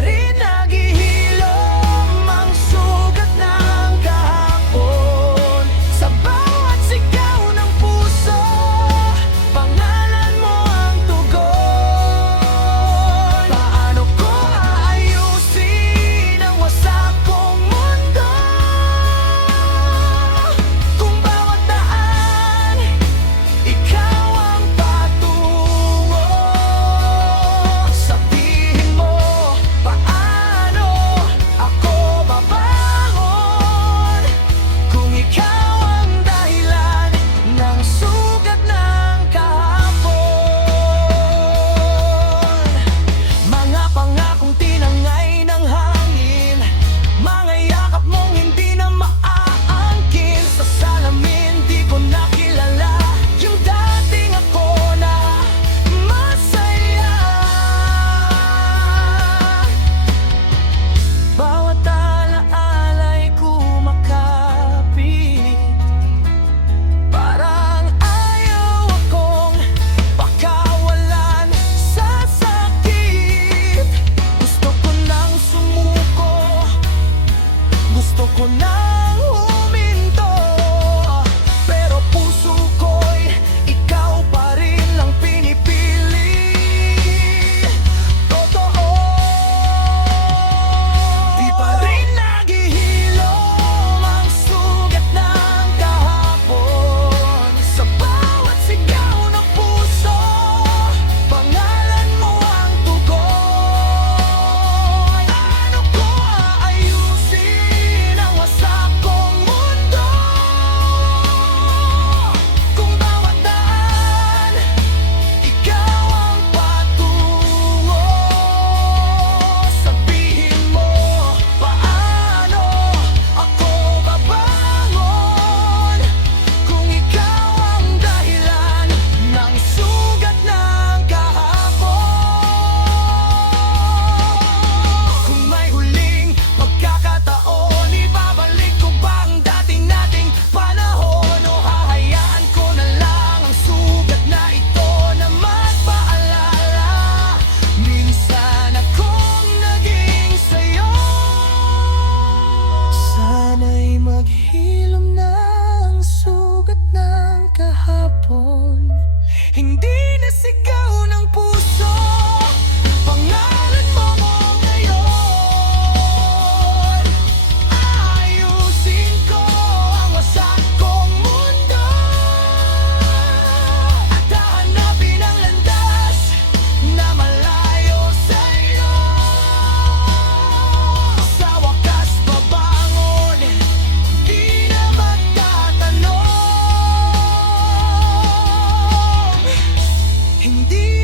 pa rin naghihilom ang sugat ng kahapon. Sa bawat sigaw ng puso, pangalan mo ang tugon. Paano ko aayusin ang wasak kong mundo kung bawat daan ikaw ang patungo? Sabihin mo, paano ako babangon kung ikaw ang dahilan ng sugat ng kahapon? Mga pangakong tinangay ng hangin, mga yakap mong hindi na maaangkin. Sa salamin di ko nakilala yung dating ako na masaya. Bawat alaala'y kumakapit, parang ayaw akong pakawalan sa sakit. Gusto ko nang sumuko, gusto ko nang huminto, pero puso ko'y ikaw pa rin ang pinipili. Totoo, di pa rin naghihilom ang sugat ng kahapon. Sa bawat sigaw ng puso, pangalan mo ang tugon. Paano ko aayusin ang wasak kong mundo kung bawat daan ikaw ang patungo? Sabihin mo, paano ako babangon kung ikaw ang dahilan ng sugat ng kahapon? Kung may huling pagkakataon, ibabalik ko ba ang dating nating panahon, o hahayaan ko na lang ang sugat na ito na magpaalala? Minsan akong naging sayo. Sana'y maghilom na ang sugat ng kahapon. Hindi na sigaw ng puso, pangalan mo ngayon. Ayusin ko ang wasak kong mundo at hahanapin ang landas na malayo sa'yo. Sa wakas babangon, di na magtatanong. Hindi